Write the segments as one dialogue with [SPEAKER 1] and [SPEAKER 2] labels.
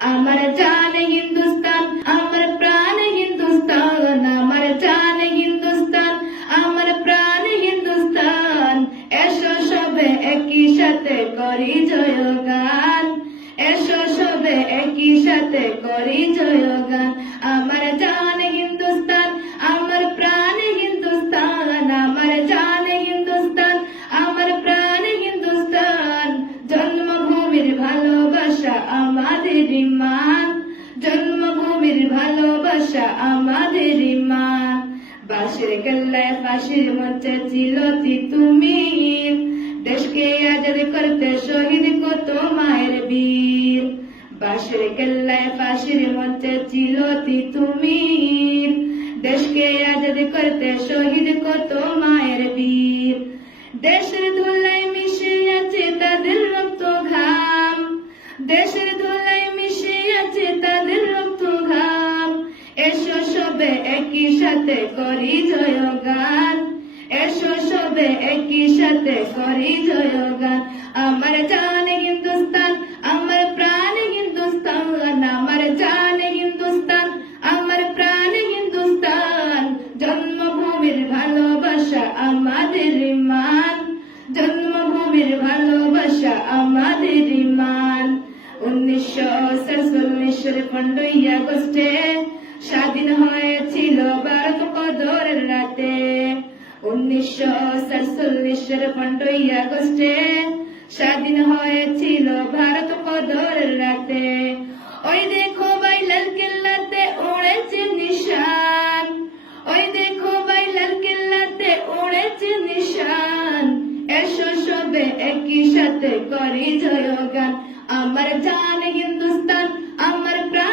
[SPEAKER 1] আমার জান হিন্দুস্তান আমার প্রাণ হিন্দুস্তান আমার জান হিন্দুস্তান আমার প্রাণে হিন্দুস্তান এসো সবে একই সাথে করি জয়গান এসো সবে একই সাথে করি জয়গান আমার জানে ভালোবাসা আমাদের ইমান বাসের কেল্লায় ফাঁসির মঞ্চে ছিল তুমি দেশকে আজাদ করতে শহীদ কত মায়ের বীর। বাসের কেল্লায় ফাঁসির মঞ্চে ছিল তুমি দেশকে আজাদ করতে শহীদ কত মায়ের বীর। দেশের ধুলাই মিশে আছে সাথে করি জয়গান। এসো সবে একই সাথে করি জয়গান। আমার জানে হিন্দুস্তান, আমার প্রাণে হিন্দুস্তান, আমার জানে হিন্দুস্তান, আমার প্রাণে হিন্দুস্তান। জন্মভূমির ভালোবাসা আমাদের ইমান। জন্মভূমির ভালোবাসা আমাদের ইমান। উনিশশো সাতচল্লিশের পনেরোই আগস্টে স্বাধীন হয়েছিল ভারত কদরের রাতে। উনিশশো সাতচল্লিশের পনেরোই আগস্টে স্বাধীন হয়েছিল ভারত কদরের রাতে। ওই দেখো ভাই লাল কেল্লাতে উড়েছে নিশান। ওই দেখো ভাই লাল কেল্লাতে উড়েছে নিশান। এসো সবে একই সাথে করি জয়গান আমার জান হিন্দুস্তান, আমার প্রাণে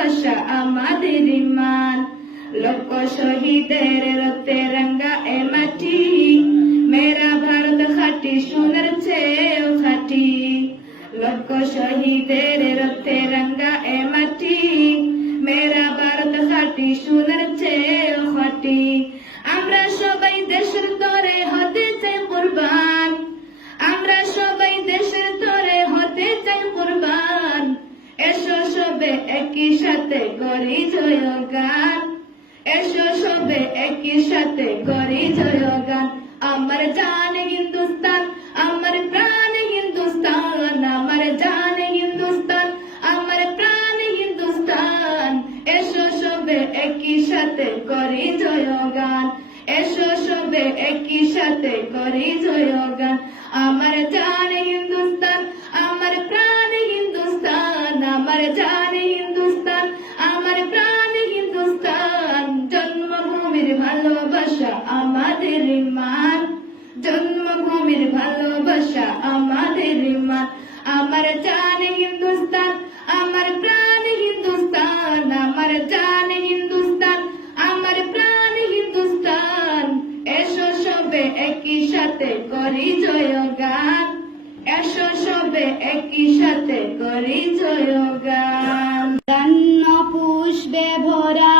[SPEAKER 1] ভালোবাসা আমাদের ইমান। লোক শহীদের রক্তে রঙ্গা এ মাটি। মেরা ভারত খাটি, সোনার চেয়েও খাটি। লোক শহীদের একই সাথে করি জয়গান এসো সবে একই সাথে করি জয়গান আমার জানে হিন্দুস্তান, আমার প্রাণে হিন্দুস্তান, আমার জানে হিন্দুস্তান, আমার প্রাণে হিন্দুস্তান। এসো সবে একই সাথে করি জয়গান এসো সবে একই সাথে করি জয়গান আমার জানে হিন্দুস্তান, আমার প্রাণে হিন্দুস্তান, আমার জানে আমার জানে হিন্দুস্তান আমার প্রাণে হিন্দুস্তান আমার জানে হিন্দুস্তান আমার প্রাণে হিন্দুস্তান এসো সবে একই সাথে করি জয়গান এসো সবে একই সাথে করি জয়গান
[SPEAKER 2] রন্ন পুষ্পে ভরা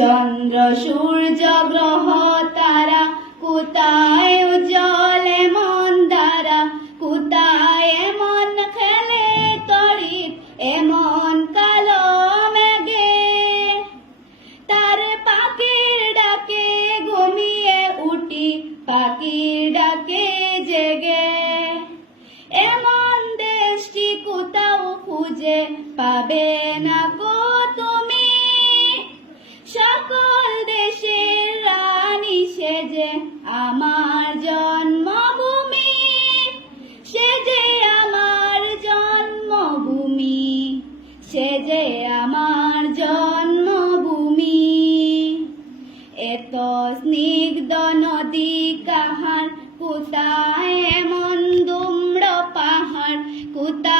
[SPEAKER 2] চন্দ্র সূর্য গ্রহ তারা কোথায় উজ্জ্বলে মন দ্বারা কোথায় এমন খেলে তড়িৎ, এমন কালো মেঘে। তার পাখির ডাকে ঘুমিয়ে উঠি, পাখির ডাকে জেগে। এমন দেশটি কোথাও খুঁজে পাবে না তুমি সকল দেশের রানী সেজে আমার জন্মভূমি, সেজে আমার জন্মভূমি, সেজে আমার জন্মভূমি। এত স্নিগ্ধ নদী কাহার, কোথায় এমন দুম্র পাহাড়, কোথায়